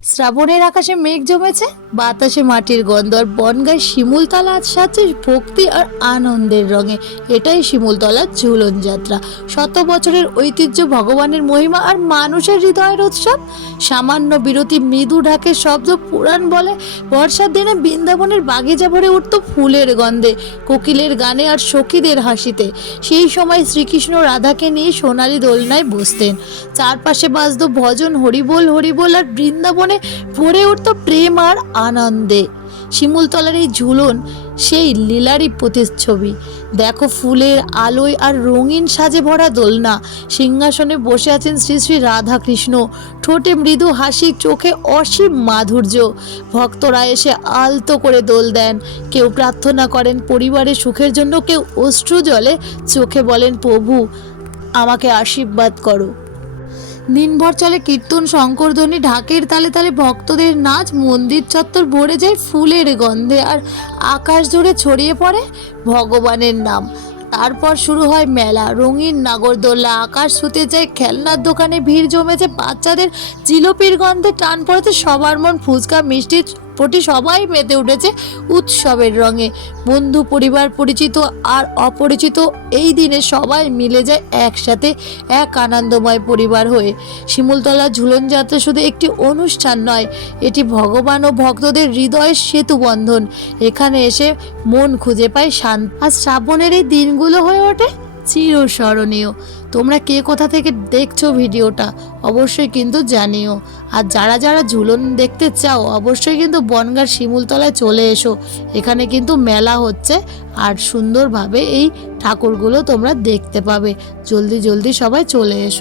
শ্রাবণের আকাশে মেঘ জমেছে, বাতাসে মাটির গন্ধ আর বনগায় শিমুলতলা আজ সাজছে ভক্তি আর আনন্দের রঙে। এটাই শিমুলতলার ঝুলন যাত্রা, শত বছরের ঐতিহ্য, ভগবানের মহিমা আর মানুষের হৃদয়ের উৎসব। সামান্য বিরতি, মৃদু ঢাকের শব্দ, পুরাণ বলে বর্ষার দিনে বৃন্দাবনের বাগিচা ভরে উঠত ফুলের গন্ধে, কোকিলের গানে আর সখীদের হাসিতে। সেই সময় শ্রীকৃষ্ণ রাধাকে নিয়ে সোনালী দোলনায় বসতেন, চারপাশে বাজতো ভজন, হরিবোল হরিবোল, আর বৃন্দাবনে ভরে উঠত প্রেম আর আনন্দে। শিমুলতলার এই ঝুলন সেই লীলারই প্রতিচ্ছবি। দেখো, ফুলের আলোয় আর রঙিন সাজে ভরা দোলনা, সিংহাসনে বসে আছেন শ্রী শ্রী রাধা কৃষ্ণ, ঠোঁটে মৃদু হাসি, চোখে অসীম মাধুর্য। ভক্তরা এসে আলতো করে দোল দেন, কেউ প্রার্থনা করেন পরিবারের সুখের জন্য, কেউ অশ্রু জলে চোখে বলেন, প্রভু আমাকে আশীর্বাদ করো। দিনভর চলে কীর্তন, শঙ্করধ্বনি, ঢাকের তালে তালে ভক্তদের নাচ, মন্দির চত্বর ভরে যায় ফুলের গন্ধে, আর আকাশ জুড়ে ছড়িয়ে পড়ে ভগবানের নাম। তারপর শুরু হয় মেলা, রঙিন নাগরদোল্লা, আকাশ ছুতে যায়, খেলনার দোকানে ভিড় জমেছে, বাচ্চাদের জিলিপির গন্ধে টান পড়েছে, সবার মন ফুচকা মিষ্টির প্রতি সবাই মেতে উঠেছে উৎসবের রঙে। বন্ধু, পরিবার, পরিচিত আর অপরিচিত এই দিনে সবাই মিলে যায় একসাথে, এক আনন্দময় পরিবার হয়ে। শিমুলতলা ঝুলন যাত্রা শুধু একটি অনুষ্ঠান নয়, এটি ভগবান ও ভক্তদের হৃদয়ের সেতু বন্ধন। এখানে এসে মন খুঁজে পায় শান্তি, আর শ্রাবণের এই দিনগুলো হয়ে ওঠে চিরস্মরণীয়। তোমরা কে কোথা থেকে দেখছো ভিডিওটা অবশ্যই কিন্তু জানিও। আর যারা যারা ঝুলন দেখতে চাও অবশ্যই কিন্তু বনগাঁর শিমুলতলায় চলে এসো। এখানে কিন্তু মেলা হচ্ছে আর সুন্দরভাবে এই ঠাকুরগুলো তোমরা দেখতে পাবে। জলদি জলদি সবাই চলে এসো।